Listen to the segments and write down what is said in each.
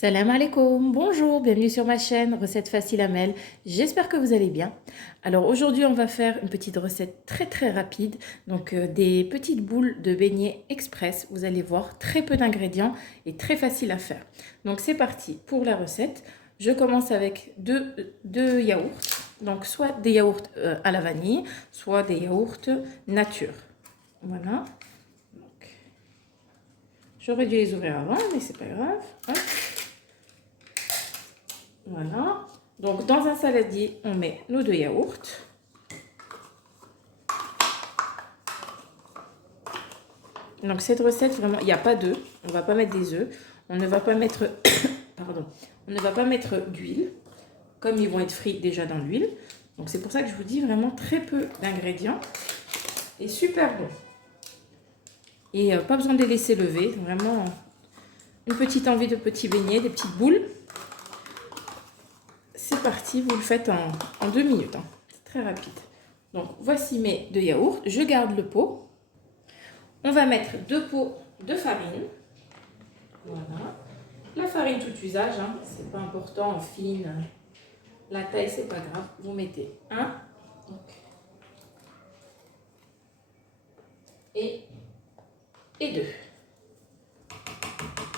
Salam alaikum, bonjour, bienvenue sur ma chaîne Recettes Faciles Amel. J'espère que vous allez bien. Alors aujourd'hui on va faire une petite recette très rapide, donc des petites boules de beignets express. Vous allez voir, très peu d'ingrédients et très facile à faire. Donc c'est parti pour la recette. Je commence avec deux yaourts, donc soit des yaourts à la vanille, soit des yaourts nature. Voilà. J'aurais dû les ouvrir avant, mais c'est pas grave. Hop. Voilà. Donc, dans un saladier, on met nos deux yaourts. Donc, cette recette, vraiment, il n'y a pas d'œufs. On ne va pas mettre des œufs. On ne va pas mettre, pardon, on ne va pas mettre d'huile, comme ils vont être frits déjà dans l'huile. Donc, c'est pour ça que je vous dis vraiment très peu d'ingrédients. Et super bon. Et pas besoin de les laisser lever. Vraiment, une petite envie de petits beignets, des petites boules. C'est parti, vous le faites en 2 minutes. Hein. C'est très rapide. Donc, voici mes deux yaourts. Je garde le pot. On va mettre 2 pots de farine. Voilà. La farine tout usage, hein. C'est pas important, en fine. La taille, c'est pas grave. Vous mettez 1 et 2.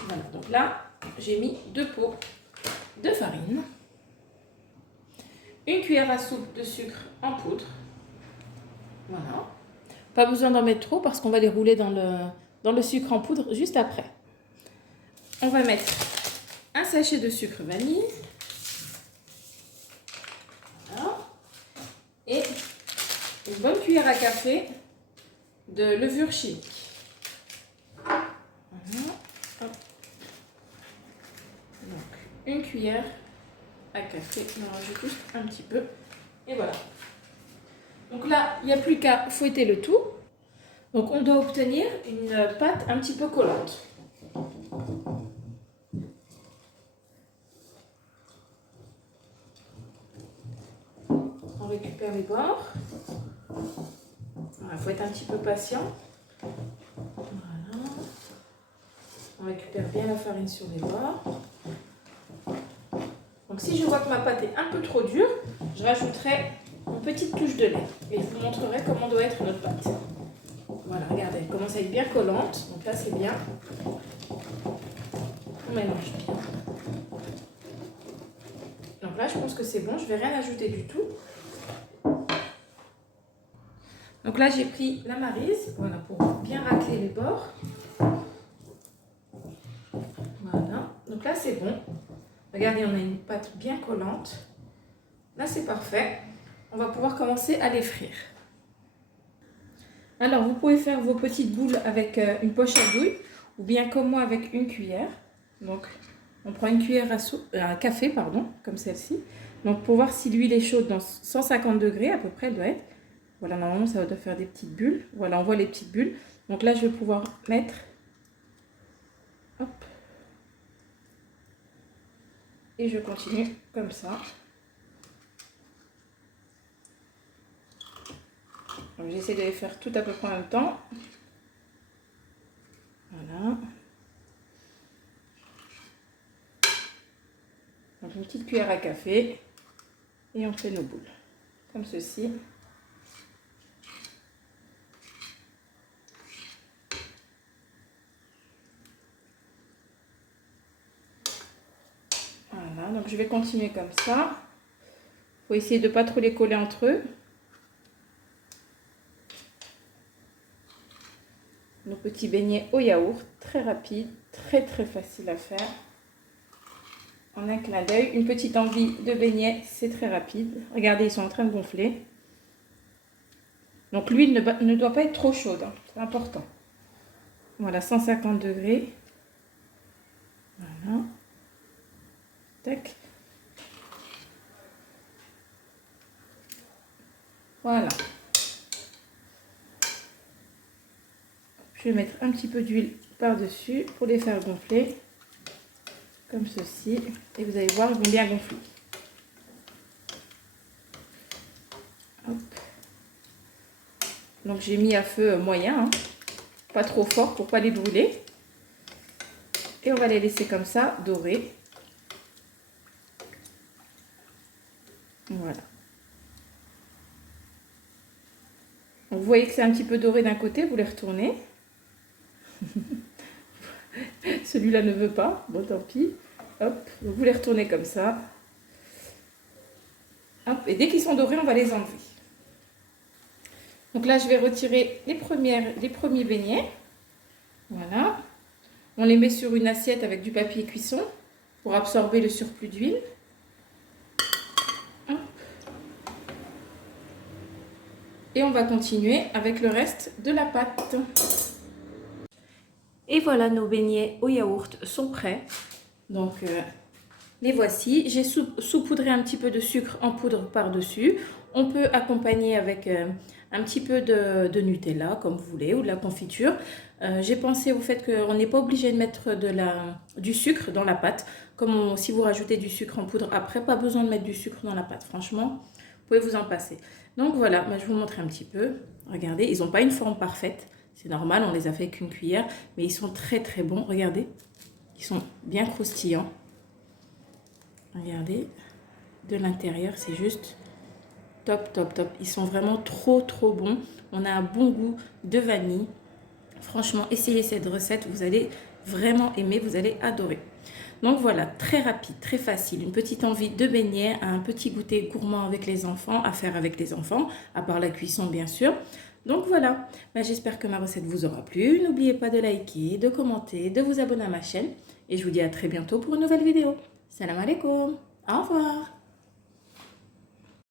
Voilà. Donc là, j'ai mis 2 pots de farine. 1 cuillère à soupe de sucre en poudre. Voilà. Pas besoin d'en mettre trop parce qu'on va les rouler dans le sucre en poudre juste après. On va mettre un sachet de sucre vanille. Voilà. Et une bonne cuillère à café de levure chimique. Voilà. Hop. Donc, 1 cuillère à café. On rajoute juste un petit peu. Et voilà. Donc là, il n'y a plus qu'à fouetter le tout. Donc on doit obtenir une pâte un petit peu collante. On récupère les bords. Il faut être un petit peu patient. Voilà. On récupère bien la farine sur les bords. Donc si je vois que ma pâte est un peu trop dure, je rajouterai une petite touche de lait. Et je vous montrerai comment doit être notre pâte. Voilà, regardez, elle commence à être bien collante. Donc là, c'est bien. On mélange bien. Donc là, je pense que c'est bon. Je ne vais rien ajouter du tout. Donc là, j'ai pris la maryse, voilà, pour bien racler les bords. Voilà. Donc là, c'est bon. Regardez, on a une pâte bien collante. Là, c'est parfait. On va pouvoir commencer à les frire. Alors, vous pouvez faire vos petites boules avec une poche à douille ou bien comme moi avec une cuillère. Donc, on prend une cuillère à café, pardon, comme celle-ci. Donc, pour voir si l'huile est chaude dans 150 degrés, à peu près, elle doit être. Voilà, normalement, ça doit faire des petites bulles. Voilà, on voit les petites bulles. Donc là, je vais pouvoir mettre... Hop. Et je continue comme ça. J'essaie de les faire tout à peu près en même temps. Voilà. Donc une petite cuillère à café. Et on fait nos boules. Comme ceci. Voilà, donc je vais continuer comme ça. Il faut essayer de ne pas trop les coller entre eux. Nos petits beignets au yaourt, très rapide, très facile à faire. En un clin d'œil, une petite envie de beignets, c'est très rapide. Regardez, ils sont en train de gonfler. Donc l'huile ne doit pas être trop chaude, hein, c'est important. Voilà, 150 degrés. Voilà. Tac. Voilà. Je vais mettre un petit peu d'huile par-dessus pour les faire gonfler. Comme ceci. Et vous allez voir, ils vont bien gonfler. Hop. Donc j'ai mis à feu moyen. Hein. Pas trop fort pour ne pas les brûler. Et on va les laisser comme ça, dorer. Voilà. Vous voyez que c'est un petit peu doré d'un côté, vous les retournez. Celui-là ne veut pas, bon tant pis. Hop, vous les retournez comme ça. Hop, et dès qu'ils sont dorés, on va les enlever. Donc là, je vais retirer les premiers beignets. Voilà. On les met sur une assiette avec du papier cuisson pour absorber le surplus d'huile. Et on va continuer avec le reste de la pâte. Et voilà, nos beignets au yaourt sont prêts. Donc, les voici. J'ai saupoudré un petit peu de sucre en poudre par-dessus. On peut accompagner avec un petit peu de Nutella, comme vous voulez, ou de la confiture. J'ai pensé au fait qu'on n'est pas obligé de mettre du sucre dans la pâte. Comme si vous rajoutez du sucre en poudre après, pas besoin de mettre du sucre dans la pâte. Franchement, vous pouvez vous en passer. Donc voilà, je vais vous montrer un petit peu. Regardez, ils n'ont pas une forme parfaite. C'est normal, on les a fait avec une cuillère. Mais ils sont très très bons. Regardez, ils sont bien croustillants. Regardez, de l'intérieur, c'est juste top, top, top. Ils sont vraiment trop, trop bons. On a un bon goût de vanille. Franchement, essayez cette recette. Vous allez vraiment aimer, vous allez adorer. Donc voilà, très rapide, très facile. Une petite envie de beignets, un petit goûter gourmand avec les enfants, à faire avec les enfants, à part la cuisson bien sûr. Donc voilà, j'espère que ma recette vous aura plu. N'oubliez pas de liker, de commenter, de vous abonner à ma chaîne. Et je vous dis à très bientôt pour une nouvelle vidéo. Salam alaikum, au revoir.